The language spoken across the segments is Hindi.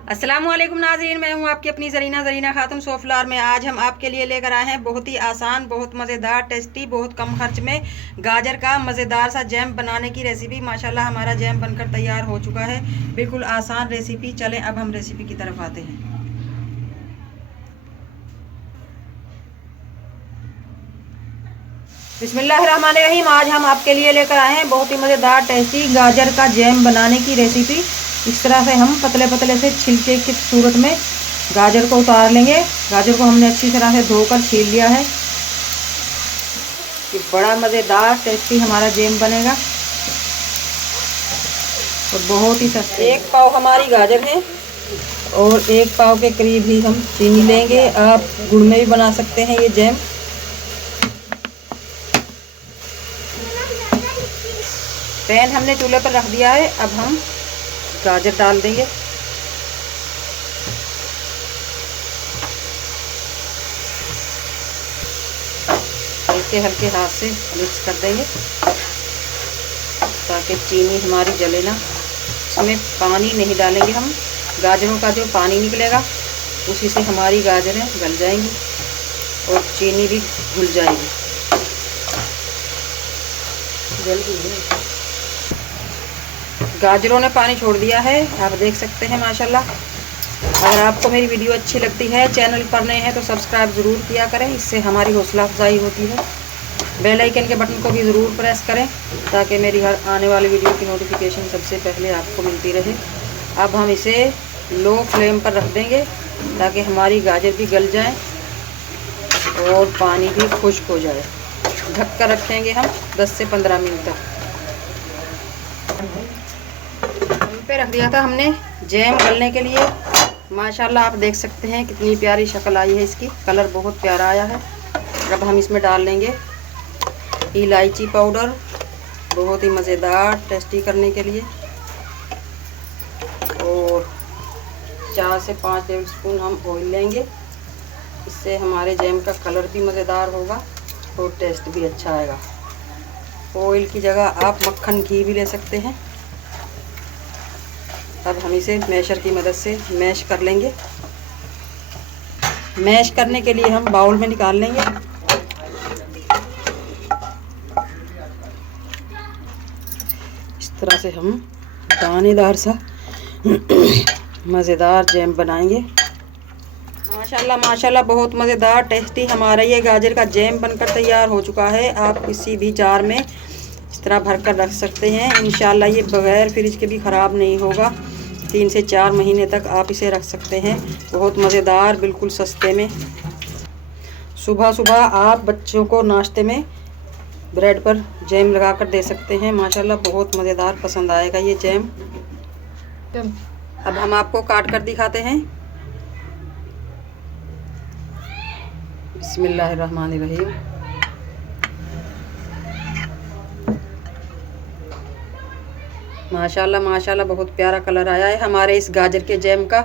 अस्सलामुअलैकुम नाज़रीन, मैं हूं आपकी अपनी ज़रीना खातून सोफ्लावर में। आज हम आपके लिए लेकर आए हैं बहुत ही आसान, बहुत मज़ेदार, टेस्टी, बहुत कम खर्च में गाजर का मज़ेदार सा जैम बनाने की रेसिपी। माशाल्लाह हमारा जैम बनकर तैयार हो चुका है। बिल्कुल आसान रेसिपी। चलें अब हम रेसिपी की तरफ आते हैं। बिस्मिल्लाहिर्रहमानिर्रहीम। आज हम आपके लिए लेकर आए हैं बहुत ही मज़ेदार, टेस्टी गाजर का जैम बनाने की रेसिपी। इस तरह से हम पतले पतले से छिलके की सूरत में गाजर को उतार लेंगे। गाजर को हमने अच्छी तरह से धोकर छील लिया है। ये बड़ा मज़ेदार टेस्टी हमारा जैम बनेगा और बहुत ही सस्ता। 1 पाव हमारी गाजर है और 1 पाव के करीब ही हम चीनी लेंगे। आप गुड़ में भी बना सकते हैं ये जैम। पैन हमने चूल्हे पर रख दिया है। अब हम गाजर डाल देंगे। हल्के हल्के हाथ से मिक्स कर देंगे ताकि चीनी हमारी जले ना। इसमें पानी नहीं डालेंगे हम। गाजरों का जो पानी निकलेगा उसी से हमारी गाजरें गल जाएंगी और चीनी भी घुल जाएगी। गाजरों ने पानी छोड़ दिया है, आप देख सकते हैं माशाल्लाह। अगर आपको मेरी वीडियो अच्छी लगती है, चैनल पर नए हैं तो सब्सक्राइब ज़रूर किया करें, इससे हमारी हौसला अफजाई होती है। बेल आइकन के बटन को भी ज़रूर प्रेस करें ताकि मेरी हर आने वाली वीडियो की नोटिफिकेशन सबसे पहले आपको मिलती रहे। अब हम इसे लो फ्लेम पर रख देंगे ताकि हमारी गाजर भी गल जाए और पानी भी खुश्क हो जाए। ढक कर रखेंगे हम 10 से 15 मिनट तक। पे रख दिया था हमने जैम गलने के लिए। माशाल्लाह आप देख सकते हैं कितनी प्यारी शक्ल आई है इसकी, कलर बहुत प्यारा आया है। अब हम इसमें डाल लेंगे इलायची पाउडर, बहुत ही मज़ेदार टेस्टी करने के लिए। और 4 से 5 टेबलस्पून हम ऑयल लेंगे। इससे हमारे जैम का कलर भी मज़ेदार होगा और टेस्ट भी अच्छा आएगा। ऑयल की जगह आप मक्खन घी भी ले सकते हैं। अब हम इसे मैशर की मदद से मैश कर लेंगे। मैश करने के लिए हम बाउल में निकाल लेंगे। इस तरह से हम दानेदार सा मज़ेदार जैम बनाएंगे। माशाल्लाह माशाल्लाह बहुत मज़ेदार टेस्टी हमारा ये गाजर का जैम बनकर तैयार हो चुका है। आप किसी भी जार में इस तरह भर कर रख सकते हैं। इंशाल्लाह ये बग़ैर फ्रिज के भी ख़राब नहीं होगा। 3 से 4 महीने तक आप इसे रख सकते हैं। बहुत मज़ेदार, बिल्कुल सस्ते में। सुबह सुबह आप बच्चों को नाश्ते में ब्रेड पर जैम लगा कर दे सकते हैं। माशाल्लाह बहुत मज़ेदार पसंद आएगा ये जैम। अब हम आपको काट कर दिखाते हैं। बिस्मिल्लाहिर्रहमानिर्रहीम। माशाल्लाह माशाल्लाह बहुत प्यारा कलर आया है हमारे इस गाजर के जैम का।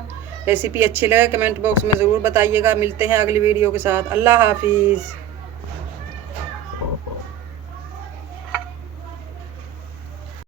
रेसिपी अच्छी लगे कमेंट बॉक्स में ज़रूर बताइएगा। मिलते हैं अगली वीडियो के साथ। अल्लाह हाफिज़।